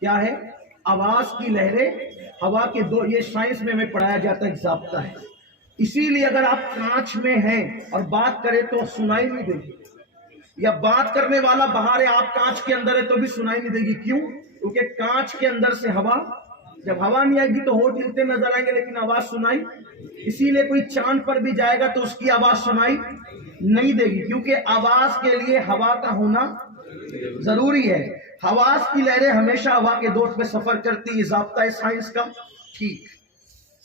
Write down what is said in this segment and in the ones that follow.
کیا ہے؟ آواز کی لہریں ہوا کے دو، یہ سائنس میں ہمیں پڑھایا جاتا ہے، ایک ضابطہ ہے۔ اسی لیے اگر آپ کانچ میں ہیں اور بات کریں تو سنائی نہیں دے گی، یا بات کرنے والا باہر ہے آپ کانچ کے اندر ہے تو بھی سنائی نہیں دے گی۔ کیوں؟ کیونکہ کانچ کے اندر سے ہوا، جب ہوا نہیں آئے گی تو ہونٹ ہلتے نظر آئیں گے لیکن آواز سنائی۔ اسی لیے کوئی چاند پر بھی جائے گا تو اس کی آواز سنائی نہیں دے گی، کیونکہ آواز کے لیے ہوا کا ہونا ضروری ہے۔ آواز کی لہریں ہمیشہ ہوا کے دور پہ سفر کرتی، یہ ضابطہ ہے سائنس کا۔ ٹھیک،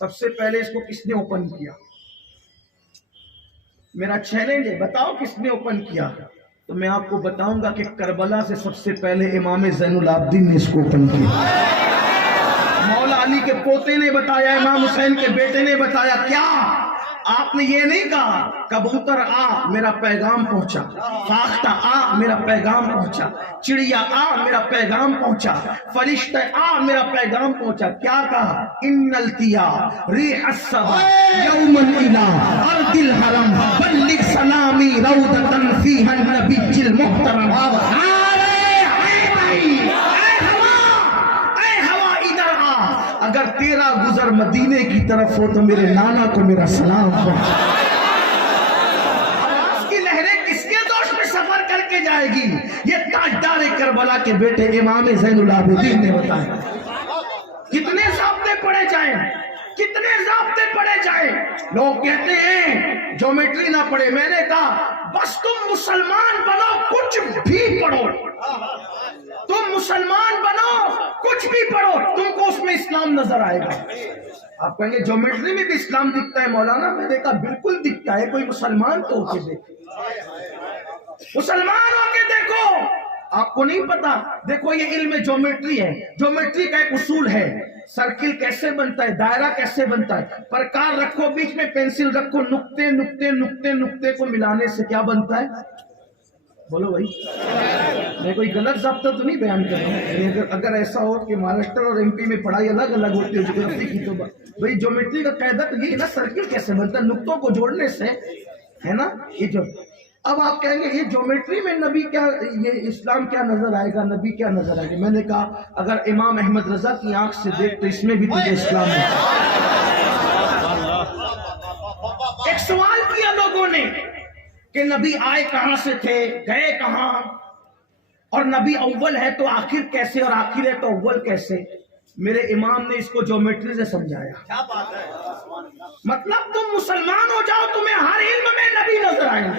سب سے پہلے اس کو کس نے اوپن کیا؟ میرا چیلنج ہے، بتاؤ کس نے اوپن کیا؟ تو میں آپ کو بتاؤں گا کہ کربلا سے سب سے پہلے امام زین العابدین نے اس کو اوپن کیا۔ مولا علی کے پوتے نے بتایا، امام حسین کے بیٹے نے بتایا۔ کیا آپ نے یہ نہیں کہا کبوتر آ میرا پیغام پہنچا، فاختہ آ میرا پیغام پہنچا، چڑیا آ میرا پیغام پہنچا، فرشتہ آ میرا پیغام پہنچا؟ کیا کہا؟ ان التیا ریح الصبا یوما الى ارض الحرم بلغ سلامی روضۃ فیہا النبی المحترم۔ اگر تیرا گزر مدینے کی طرف ہو تو میرے نانا کو میرا سلام پہنچا۔ آواز کی لہریں کس کے دوش میں سفر کر کے جائے گی؟ یہ تاجدار کربلا کے بیٹے امام زین العابدین نے بتایا۔ کتنے ضابطے پڑھے جائیں، کتنے ضابطے پڑھے جائیں۔ لوگ کہتے ہیں جیومیٹری نہ پڑھے، میں نے کہا بس تم مسلمان بنو، کچھ بھی پڑھو، تم مسلمان بنو کچھ بھی پڑھو، تم کو اس میں اسلام نظر آئے گا۔ آپ کہیں گے جیومیٹری میں بھی اسلام دکھتا ہے مولانا، میں نے کہا بالکل دکھتا ہے، کوئی مسلمان تو ہو کے دیکھو، مسلمان ہو کے دیکھو۔ آپ کو نہیں پتا؟ دیکھو یہ علم جیومیٹری ہے، جیومیٹری کا ایک اصول ہے، سرکل کیسے بنتا ہے، دائرہ کیسے بنتا ہے، پرکار رکھو، بیچ میں پینسل رکھو، نقطے نقطے نقطے نقطے کو ملانے سے کیا بنتا ہے؟ بولو بھائی، میں کوئی غلط ضابطہ تو نہیں بیان کر رہا ہوں۔ اگر ایسا ہو کہ مہاراشٹر اور ایم پی میں پڑھائی الگ الگ ہوتی ہے جغرافی کی، تو بھائی جیومیٹری کا قاعدہ تو یہ نا، سرکل کیسے بنتا ہے، نقطوں کو جوڑنے سے، ہے نا یہ جو۔ اب آپ کہیں گے یہ جیومیٹری میں نبی کیا، یہ اسلام کیا نظر آئے گا، نبی کیا نظر آئے گا؟ میں نے کہا اگر امام احمد رضا کی آنکھ سے دیکھ تو اس میں بھی تجھے اسلام ہے۔ ایک سوال کیا لوگوں نے کہ نبی آئے کہاں سے تھے، گئے کہاں، اور نبی اول ہے تو آخر کیسے، اور آخر ہے تو اول کیسے؟ میرے امام نے اس کو جیومیٹری سے سمجھایا۔ کیا بات ہے! مطلب تم مسلمان ہو جاؤ، تمہیں ہر علم میں نبی نظر آئے گا،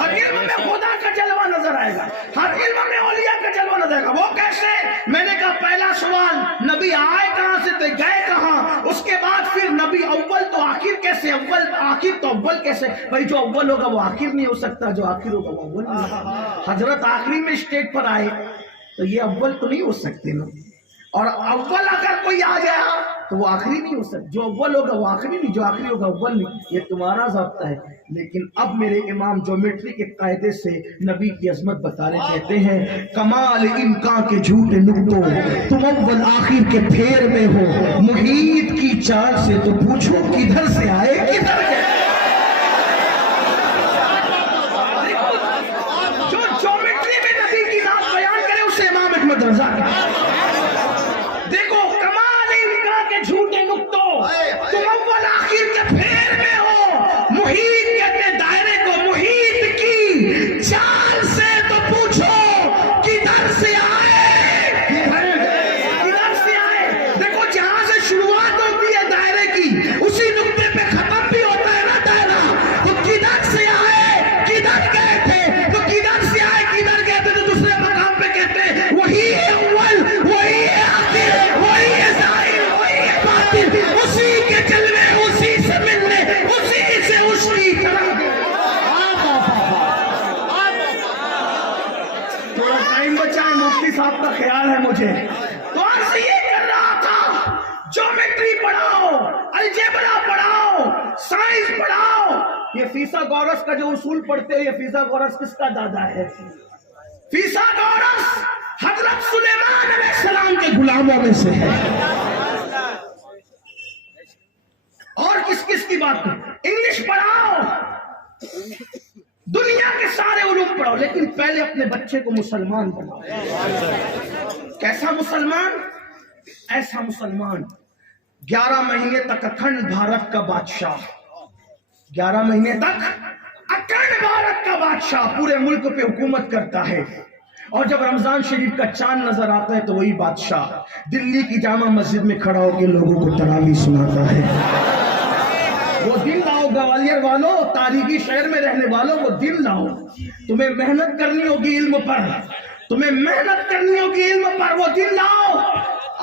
ہر علم میں خدا کا جلوہ نظر آئے گا، ہر علم میں اولیاء کا جلوہ نظر آئے گا۔ وہ کیسے؟ میں نے کہا پہلا سوال نبی آئے کہاں سے تھے، گئے کہاں، اس کے بعد پھر نبی اول تو آخر کیسے، اول آخر تو اول کیسے؟ بھائی جو اول ہوگا وہ آخر نہیں ہو سکتا، جو آخر ہوگا وہ اول نہیں ہو سکتا۔ حضرت آخری میں اسٹیج پر آئے تو یہ اول تو نہیں ہو سکتے نا، اور اول اگر کوئی آ گیا تو وہ آخری نہیں ہو سکتا، جو اول ہوگا وہ آخری نہیں، جو آخری ہوگا اول نہیں۔ یہ تمہارا ضابطہ ہے، لیکن اب میرے امام جیومیٹری کے قاعدے سے نبی کی عظمت بتا رہے، کہتے ہیں کمال امکان کے جھوٹے نقطوں، تم اول آخر کے پھیر میں ہو، محیط کی چال سے تو پوچھو کدھر سے آئے کدھر گئے۔ جو جیومیٹری میں نبی کی نام بیان کرے اسے امام احمد رضا کا۔ دیکھو کمال امکان کے جھوٹے نقطوں، تم اول آخر کے پھیر میں ہو، محیط کہتے دائرے کو، محیط کی چال سے تو پوچھو کدھر سے آئے کدھر سے آئے۔ دیکھو جہاں سے شروعات ہوتی ہے دائرے کی، اسی نقطے پہ ختم بھی ہوتا ہے نا دائرہ، تو کدھر سے آئے کدھر گئے تھے، تو کدھر سے آئے کدھر گئے تھے، تو دوسرے مقام پہ کہتے ہیں وہی ہے اول، وہی ہے آخر، وہی ہے ظاہر، وہی ہے باطن، اسی کے جلوے اسی سے ملنے، اسی سے اس کی طرف۔ تھوڑا ٹائم بچا ہے، مفتی صاحب کا خیال ہے مجھے، تو عرض یہ کر رہا تھا جیومیٹری پڑھاؤ، الجبرا پڑھاؤ، سائنس پڑھاؤ۔ یہ فیثاغورس کا جو اصول پڑھتے ہو، یہ فیثاغورس کس کا دادا ہے؟ فیثاغورس حضرت سلیمان علیہ السلام کے غلاموں میں سے ہے۔ اور کس کس کی بات کریں؟ انگلش پڑھاؤ، دنیا کے سارے علوم پڑھاؤ، لیکن پہلے اپنے بچے کو مسلمان بناؤ۔ کیسے ایسا مسلمان 11 مہینے تک اکھنڈ بھارت کا بادشاہ، 11 مہینے تک اکھنڈ بھارت کا بادشاہ پورے ملک پہ حکومت کرتا ہے، اور جب رمضان شریف کا چاند نظر آتا ہے تو وہی بادشاہ دلی کی جامع مسجد میں کھڑا ہو کے لوگوں کو تراویح سناتا ہے۔ وہ دن لاؤ گوالیر والوں، تاریخی شہر میں رہنے والوں، وہ دن لاؤ، تمہیں محنت کرنی ہوگی علم پر، تمہیں محنت کرنی ہوگی علم پر، وہ دن لاؤ۔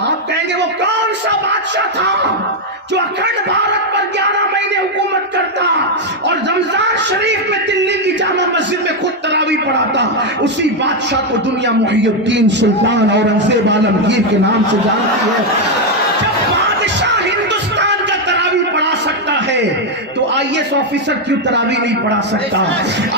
آپ کہیں گے وہ کون سا بادشاہ تھا جو اکھنڈ بھارت پر 11 مہینے حکومت کرتا اور رمضان شریف میں دلی کی جامع مسجد میں خود تراویح پڑھاتا؟ اسی بادشاہ کو دنیا محی الدین سلطان اورنگزیب عالمگیر کے نام سے جانتی ہے۔ جب بادشاہ ہندوستان کا تراویح پڑھا سکتا ہے تو IAS آفیسر کیوں تراویح نہیں پڑھا سکتا؟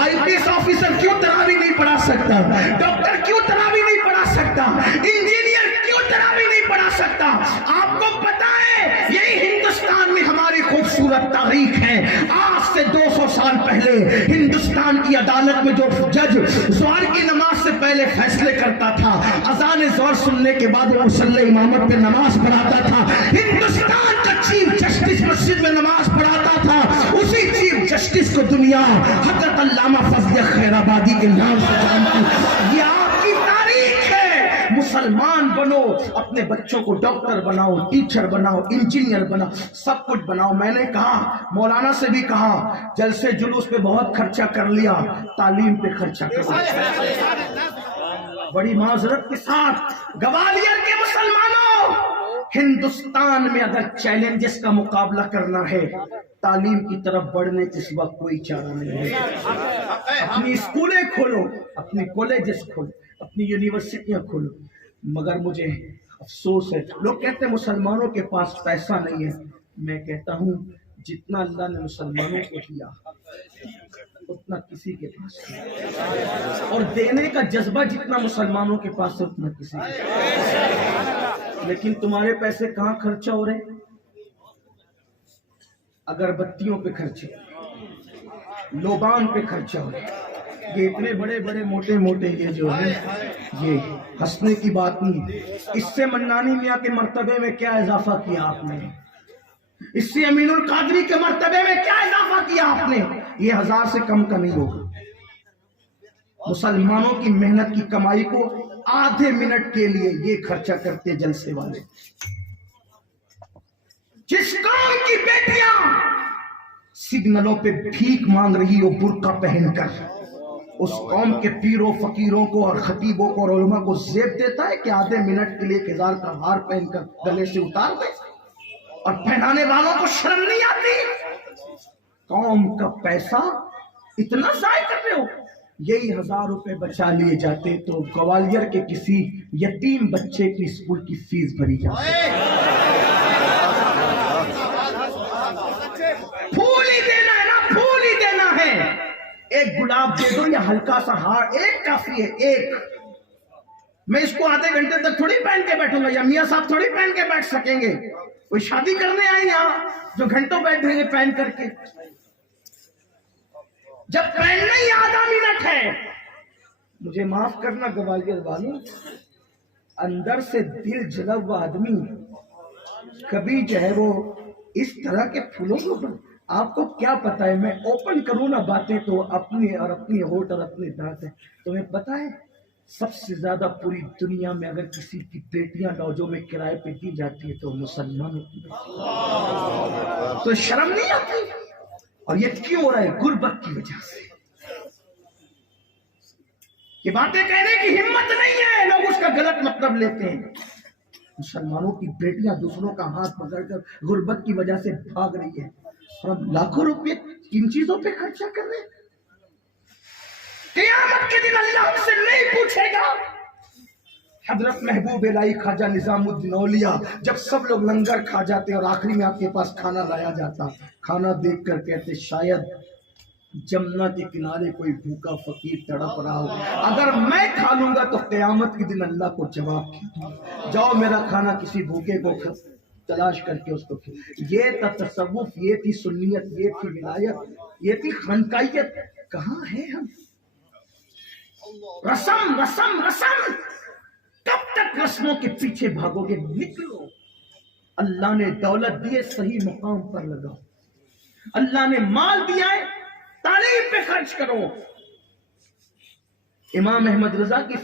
IPS آفیسر کیوں تراویح نہیں پڑھا سکتا؟ ڈاکٹر کیوں تراویح نہیں پڑھا سکتا؟ انجینئر کیوں تراویح نہیں پڑھا سکتا؟ آپ کو پتا ہے یہی ہندوستان میں ہماری خوبصورت تاریخ ہے۔ آج سے 200 سال پہلے ہندوستان کی عدالت میں جو جج ظہر کی نماز سے پہلے فیصلے کرتا تھا، اذان ظہر سننے کے بعد وہ مصلی امامت پہ نماز پڑھاتا تھا، ہندوستان کا چیف جسٹس مسجد میں نماز پڑھاتا تھا، اسی چیف جسٹس کو دنیا حضرت علامہ فضل خیر آبادی کے نام سے جانتی۔ یہ آپ کی تاریخ ہے۔ مسلمان بنو، اپنے بچوں کو ڈاکٹر بناؤ، ٹیچر بناؤ، انجینئر بناؤ، سب کچھ بناؤ۔ میں نے کہا، مولانا سے بھی کہا، جلسے جلوس پہ بہت خرچہ کر لیا، تعلیم پہ خرچہ کر لیا۔ بڑی معذرت کے ساتھ گوالیر کے مسلمانوں، ہندوستان میں اگر چیلنجز کا مقابلہ کرنا ہے، تعلیم کی طرف بڑھنے کے سوا کوئی چارہ نہیں ہے۔ اپنی اسکولیں کھولو، اپنی کالجز کھولو، اپنی یونیورسٹیاں کھولو، مگر مجھے افسوس ہے لوگ کہتے ہیں مسلمانوں کے پاس پیسہ نہیں ہے۔ میں کہتا ہوں جتنا اللہ نے مسلمانوں کو دیا اتنا کسی کے پاس نہیں، اور دینے کا جذبہ جتنا مسلمانوں کے پاس ہے اتنا کسی کے پاس۔ لیکن تمہارے پیسے کہاں خرچہ ہو رہے؟ اگربتیوں پہ خرچے، لوبان پہ خرچہ ہو رہے۔ یہ اتنے بڑے بڑے موٹے موٹے یہ جو ہے، یہ ہنسنے کی بات نہیں۔ اس سے منانی میاں کے مرتبے میں کیا اضافہ کیا آپ نے؟ اس سے امین القادری کے مرتبے میں کیا اضافہ کیا آپ نے؟ یہ 1000 سے کم کا نہیں ہوگا۔ مسلمانوں کی محنت کی کمائی کو آدھے منٹ کے لیے یہ خرچہ کرتے جلسے والے۔ جس قوم کی بیٹیاں سگنلوں پہ بھیک مانگ رہی ہو برقع پہن کر، اس قوم کے پیروں فقیروں کو اور خطیبوں کو اور علماء کو زیب دیتا ہے کہ آدھے منٹ کے لیے 1000 کا ہار پہن کر گلے سے اتار دے، اور پہنانے والوں کو شرم نہیں آتی؟ قوم کا پیسہ اتنا ضائع کر رہے ہو۔ یہی 1000 روپے بچا لیے جاتے تو گوالیر کے کسی یتیم بچے کی اسکول کی فیس بھری جاتی۔ پھول ہی دینا ہے نا، پھول ہی دینا ہے۔ ایک گلاب دے دو یا ہلکا سا ہار، ایک کافی ہے، ایک۔ میں اس کو آدھے گھنٹے تک تھوڑی پہن کے بیٹھوں گا، یا میاں صاحب تھوڑی پہن کے بیٹھ سکیں گے۔ کوئی شادی کرنے آئے یہاں جو گھنٹوں بیٹھیں گے پہن کر کے؟ جب پہننا ہی آدھا منٹ ہے۔ مجھے معاف کرنا گوالیر والوں، اندر سے دل جلا ہوا آدمی کبھی جو ہے وہ اس طرح کے پھولوں کو، آپ کو کیا پتا ہے، میں اوپن کروں نا باتیں تو اپنی اور اپنی ہوٹ اور اپنی دانت ہے۔ تمہیں پتا ہے سب سے زیادہ پوری دنیا میں اگر کسی کی بیٹیاں لوجوں میں کرائے پہ دی جاتی ہے تو مسلمانوں کی بیٹیاں۔ تو شرم نہیں آتی؟ اور یہ کیوں ہو رہا ہے؟ غربت کی وجہ سے۔ یہ باتیں کہنے کی ہمت نہیں ہے، لوگ اس کا غلط مطلب لیتے ہیں۔ مسلمانوں کی بیٹیاں دوسروں کا ہاتھ پکڑ کر غربت کی وجہ سے بھاگ رہی ہے، اور اب لاکھوں روپے کن چیزوں پہ خرچہ کر رہے ہیں؟ قیامت کے دن اللہ ہم سے نہیں پوچھے گا۔ حضرت محبوب الہی خواجہ نظام الدین اولیاء جب سب لوگ لنگر کھا جاتے اور آخری میں آپ کے پاس کھانا لایا جاتا، کھانا دیکھ کر کہتے شاید جمنا کے کنارے کوئی بھوکا فقیر تڑپ رہا ہو، اگر میں کھا لوں گا تو قیامت کے دن اللہ کو جواب کیا، جاؤ میرا کھانا کسی بھوکے کو تلاش کر کے اس کو کھلاؤ۔ یہ تھا تصوف، یہ تھی سنیت، یہ تھی ولایت، یہ تھی خانقاہیت۔ کہاں ہے ہم؟ رسم رسم رسم۔ کب تک رسموں کے پیچھے بھاگو گے؟ نکلو. اللہ نے دولت دی ہے، صحیح مقام پر لگاؤ. اللہ نے مال دیا ہے، تعلیم پہ خرچ کرو. امام احمد رضا کی